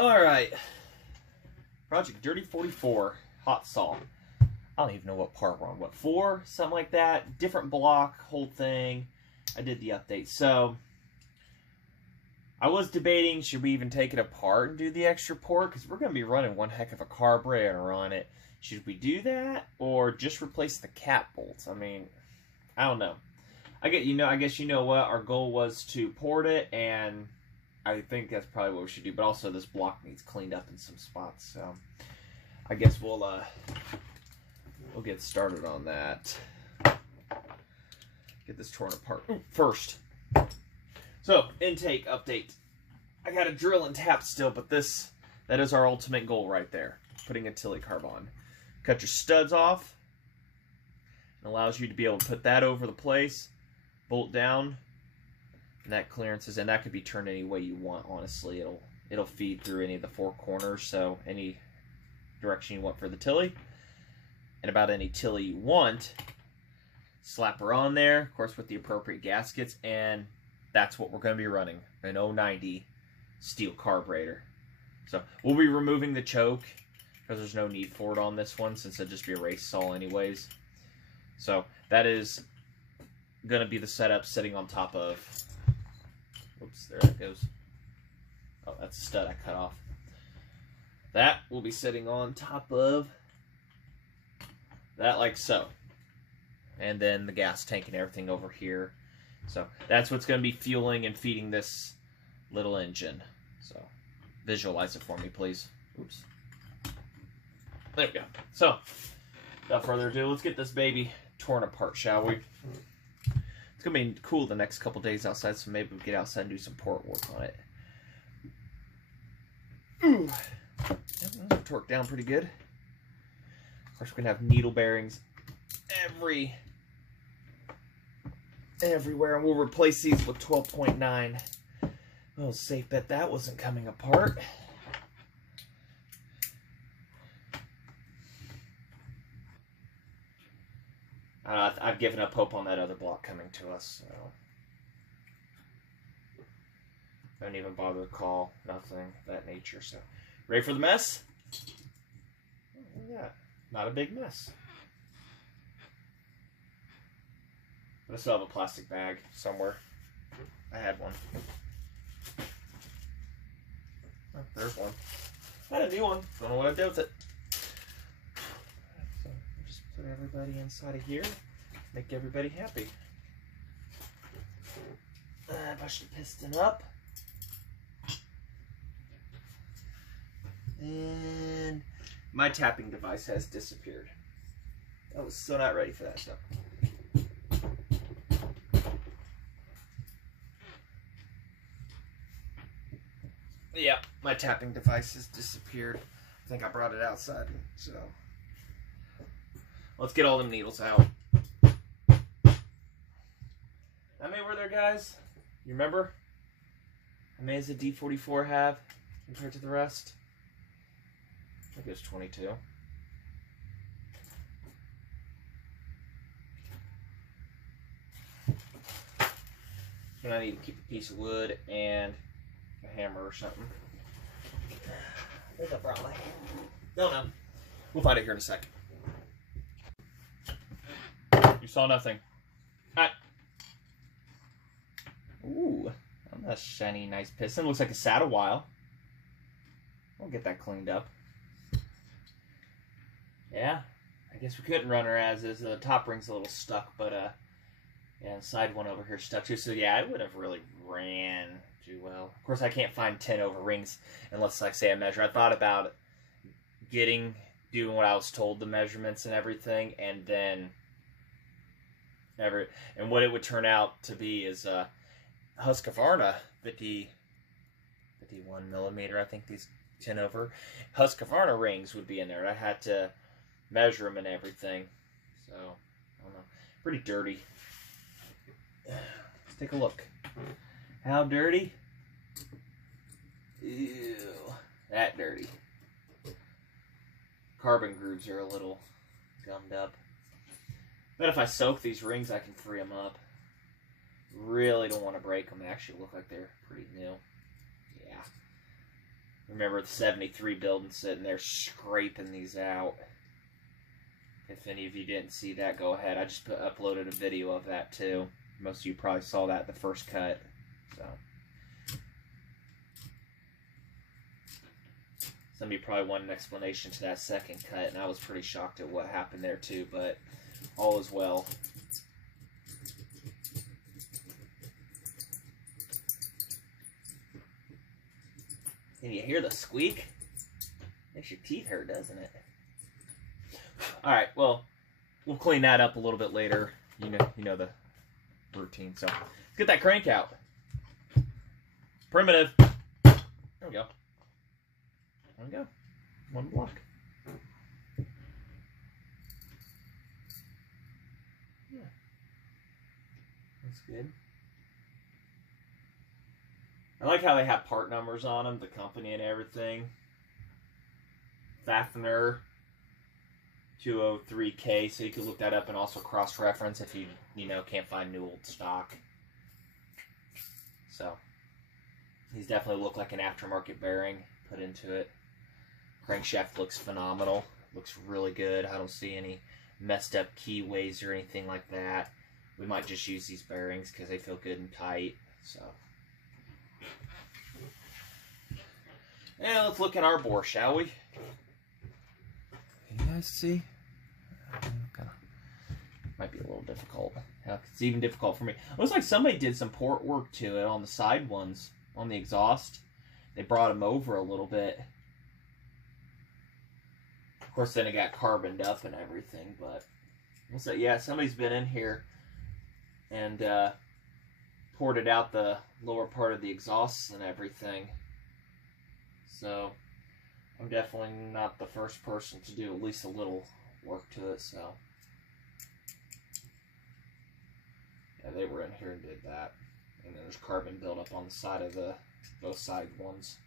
Alright. Project Dirty 44 hot saw. I don't even know what part we're on. What, 4? Something like that. Different block, whole thing. I did the update. So, I was debating, should we even take it apart and do the extra port? Because we're going to be running one heck of a carburetor on it. Should we do that? Or just replace the cap bolts? I mean, I don't know. I guess you know what? Our goal was to port it, and I think that's probably what we should do. But also, this block needs cleaned up in some spots. So, I guess we'll get started on that. Get this torn apart first. So, intake update. I got a drill and tap still, but that is our ultimate goal right there. Putting a Tilly carb on. Cut your studs off. It allows you to be able to put that over the place, bolt down, and that clearances, and that could be turned any way you want, honestly. It'll feed through any of the 4 corners, so any direction you want for the Tilly. And about any Tilly you want, slap her on there, of course with the appropriate gaskets, and that's what we're going to be running, an 090 steel carburetor. So we'll be removing the choke, because there's no need for it on this one, since it'll just be a race saw anyways. So that is going to be the setup sitting on top of, oops, there it goes. Oh, that's a stud I cut off. That will be sitting on top of that, like so. And then the gas tank and everything over here. So that's what's going to be fueling and feeding this little engine. So visualize it for me, please. Oops. There we go. So, without further ado, let's get this baby torn apart, shall we? It's going to be cool the next couple days outside, so maybe we'll get outside and do some port work on it. Ooh. Yep, those are torqued down pretty good. Of course, we're going to have needle bearings everywhere, and we'll replace these with 12.9. Oh, safe bet that wasn't coming apart. I've given up hope on that other block coming to us, so don't even bother to call, nothing of that nature. So, ready for the mess? Yeah, not a big mess. But I still have a plastic bag somewhere. I had one. Oh, there's one. I had a new one. Don't know what I did with it. So I'll just put everybody inside of here. Make everybody happy. Push the piston up. And my tapping device has disappeared. I was so not ready for that stuff. Yeah, my tapping device has disappeared. I think I brought it outside, so let's get all them needles out. How many were there, guys? You remember? How many does the D44 have compared to the rest? I think it was 22. And I need to keep a piece of wood and a hammer or something. I think I brought my... Don't know. We'll find it here in a second. You saw nothing. Alright. Ooh, that's a shiny, nice piston. Looks like it's sat a while. We'll get that cleaned up. Yeah, I guess we couldn't run her as is. The top ring's a little stuck, but yeah, the side one over here stuck too. So yeah, it would have really ran too well. Of course, I can't find 10 over rings unless, like, say, I measure. I thought about doing what I was told, the measurements and everything, and then and what it would turn out to be is Husqvarna 51 millimeter. I think these 10 over Husqvarna rings would be in there. I had to measure them and everything, so I don't know. Pretty dirty. Let's take a look. How dirty? Ew, that dirty. Carbon grooves are a little gummed up. But if I soak these rings, I can free them up. Really don't want to break them. They actually look like they're pretty new. Yeah. Remember the 73 build and sitting there scraping these out. If any of you didn't see that, go ahead. I just uploaded a video of that too. Most of you probably saw that the first cut. So some of you probably want an explanation to that second cut, and I was pretty shocked at what happened there too, but all is well. Can you hear the squeak? Makes your teeth hurt, doesn't it? Alright, well, we'll clean that up a little bit later. You know the routine. So let's get that crank out. Primitive. There we go. There we go. One block. Yeah. That's good. I like how they have part numbers on them, the company and everything. Fafner 203K, so you can look that up and also cross-reference if you can't find new old stock. So these definitely look like an aftermarket bearing put into it. Crankshaft looks phenomenal. Looks really good. I don't see any messed up keyways or anything like that. We might just use these bearings because they feel good and tight. So yeah, let's look at our bore, shall we? Can you guys see? Might be a little difficult. It's even difficult for me. It looks like somebody did some port work to it on the side ones, on the exhaust. They brought them over a little bit. Of course, then it got carboned up and everything, but so yeah, somebody's been in here and ported out the lower part of the exhausts and everything. So I'm definitely not the first person to do at least a little work to it, so yeah, they were in here and did that. And then there's carbon buildup on the side of both side ones.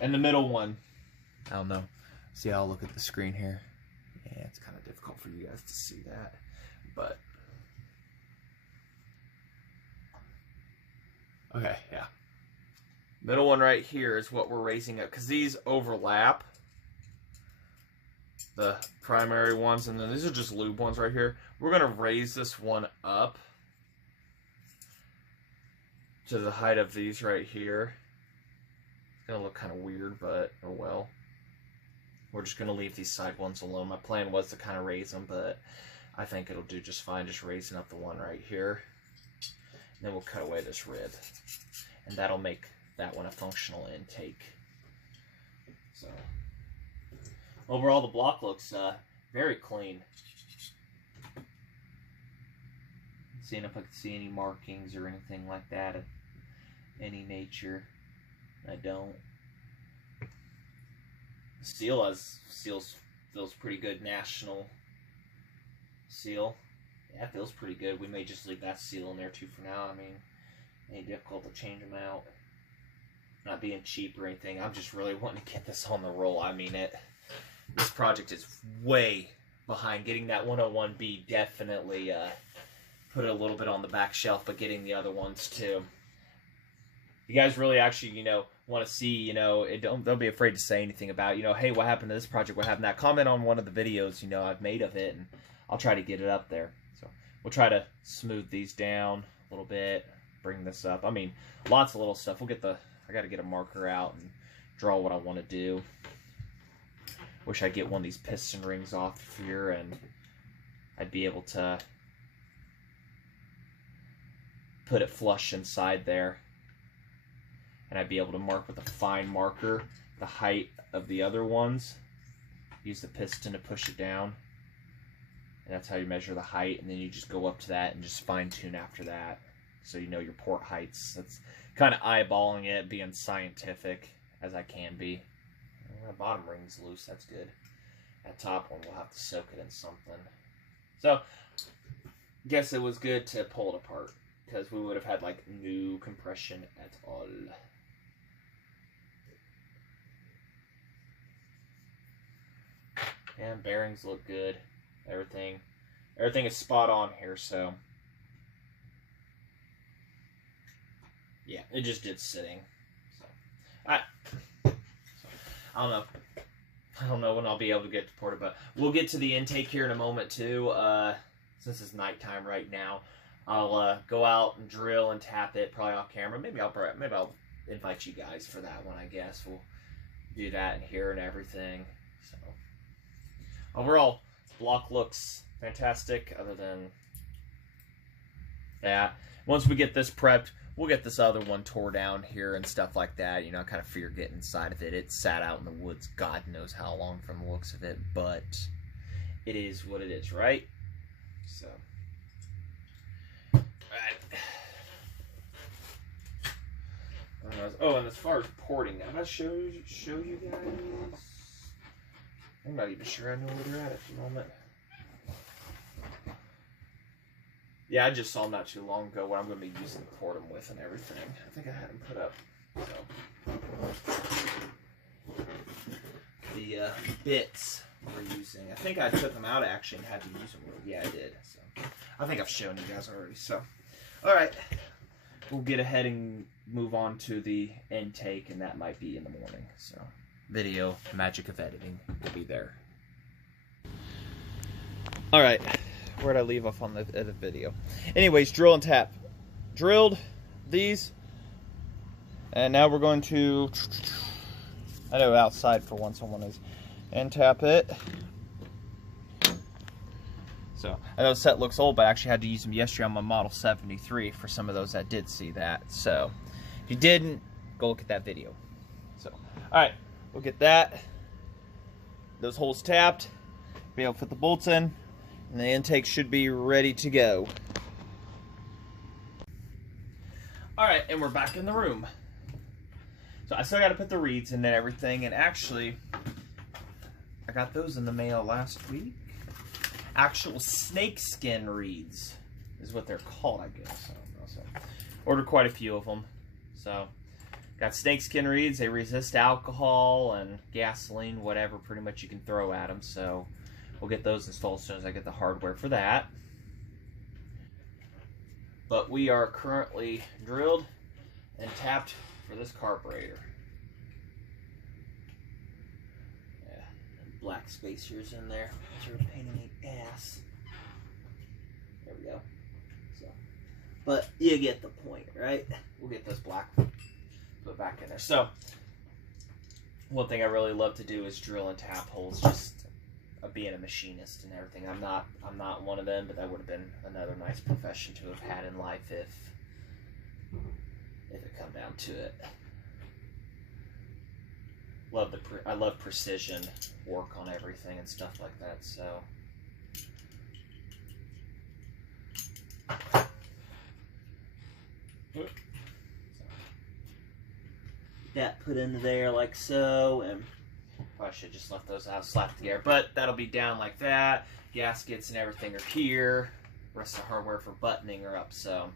And the middle one, I don't know. See, I'll look at the screen here. Yeah, it's kind of difficult for you guys to see that, but okay, yeah. Middle one right here is what we're raising up, because these overlap the primary ones, and then these are just lube ones right here. We're going to raise this one up to the height of these right here. It's going to look kind of weird, but oh well. We're just going to leave these side ones alone. My plan was to kind of raise them, but I think it'll do just fine just raising up the one right here. And then we'll cut away this rib. And that'll make that one a functional intake. So overall, the block looks very clean. Seeing if I can see any markings or anything like that of any nature. I don't. The seal feels pretty good. National seal. Yeah, it feels pretty good. We may just leave that seal in there too for now. I mean, ain't difficult to change them out. Not being cheap or anything. I'm just really wanting to get this on the roll. I mean, this project is way behind. Getting that 101B definitely put it a little bit on the back shelf, but getting the other ones too. You guys really actually, want to see, don't be afraid to say anything about, hey, what happened to this project? What happened to that? Comment on one of the videos, I've made of it, and I'll try to get it up there. So we'll try to smooth these down a little bit, bring this up. I mean, lots of little stuff. I got to get a marker out and draw what I want to do. Wish I'd get one of these piston rings off here, and I'd be able to put it flush inside there. And I'd be able to mark with a fine marker the height of the other ones. Use the piston to push it down. And that's how you measure the height, and then you just go up to that and just fine tune after that. So you know your port heights. That's kind of eyeballing it, being scientific as I can be. Well, that bottom ring's loose, that's good. That top one, we'll have to soak it in something. So, guess it was good to pull it apart, because we would have had like no compression at all. And bearings look good. Everything is spot on here, so yeah. yeah, it just did sitting. So, I don't know when I'll be able to get to Porta, but we'll get to the intake here in a moment too. Since it's nighttime right now, I'll go out and drill and tap it, probably off camera. Maybe I'll invite you guys for that one. I guess we'll do that in here and everything. So overall, block looks fantastic. Other than that, once we get this prepped, we'll get this other one tore down here and stuff like that. You know, I kind of fear getting inside of it. It sat out in the woods God knows how long from the looks of it, but it is what it is, right? So, alright. Oh, and as far as porting, have I show you guys? I'm not even sure I know where they're at the moment. Yeah, I just saw not too long ago what I'm going to be using to port them with and everything. I think I had them put up. So, the bits we're using. I think I took them out actually and had to use them. Yeah, I did. So, I think I've shown you guys already. So, all right, we'll get ahead and move on to the intake, and that might be in the morning. So, video magic of editing will be there. All right. Where'd I leave off on the video? Anyways, drill and tap. Drilled these, and now we're going to, I know outside for once someone is, and tap it. So I know the set looks old, but I actually had to use them yesterday on my Model 73 for some of those that did see that. So if you didn't, go look at that video. So all right, we'll get that. Those holes tapped. Be able to put the bolts in. And the intake should be ready to go. Alright, and we're back in the room. So I still got to put the reeds in and everything. And actually, I got those in the mail last week. Actual snakeskin reeds is what they're called, I guess. I don't know. So, ordered quite a few of them. So, got snakeskin reeds. They resist alcohol and gasoline, whatever pretty much you can throw at them. So, we'll get those installed as soon as I get the hardware for that. But we are currently drilled and tapped for this carburetor. Yeah, black spacers in there. Those are a pain in the ass. There we go. So, but you get the point, right? We'll get this black put back in there. So, one thing I really love to do is drill and tap holes. Just being a machinist and everything. I'm not one of them, but that would have been another nice profession to have had in life if it come down to it. I love precision work on everything and stuff like that. So that put into there like so, and I should just left those out, slapped together, but that'll be down like that. Gaskets and everything are here. Rest of the hardware for buttoning are up, so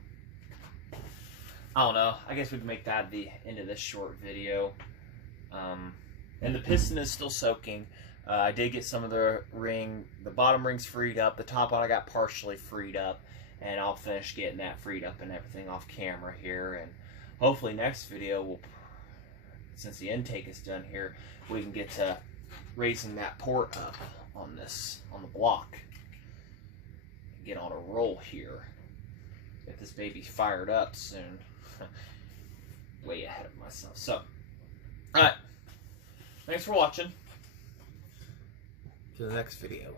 I don't know. I guess we can make that the end of this short video. And the piston is still soaking. I did get some of the bottom ring's freed up. The top one I got partially freed up, and I'll finish getting that freed up and everything off camera here. And hopefully next video, since the intake is done here, we can get to raising that port up on the block. Get on a roll here. Get this baby fired up soon. Way ahead of myself. So, alright. Thanks for watching. To the next video.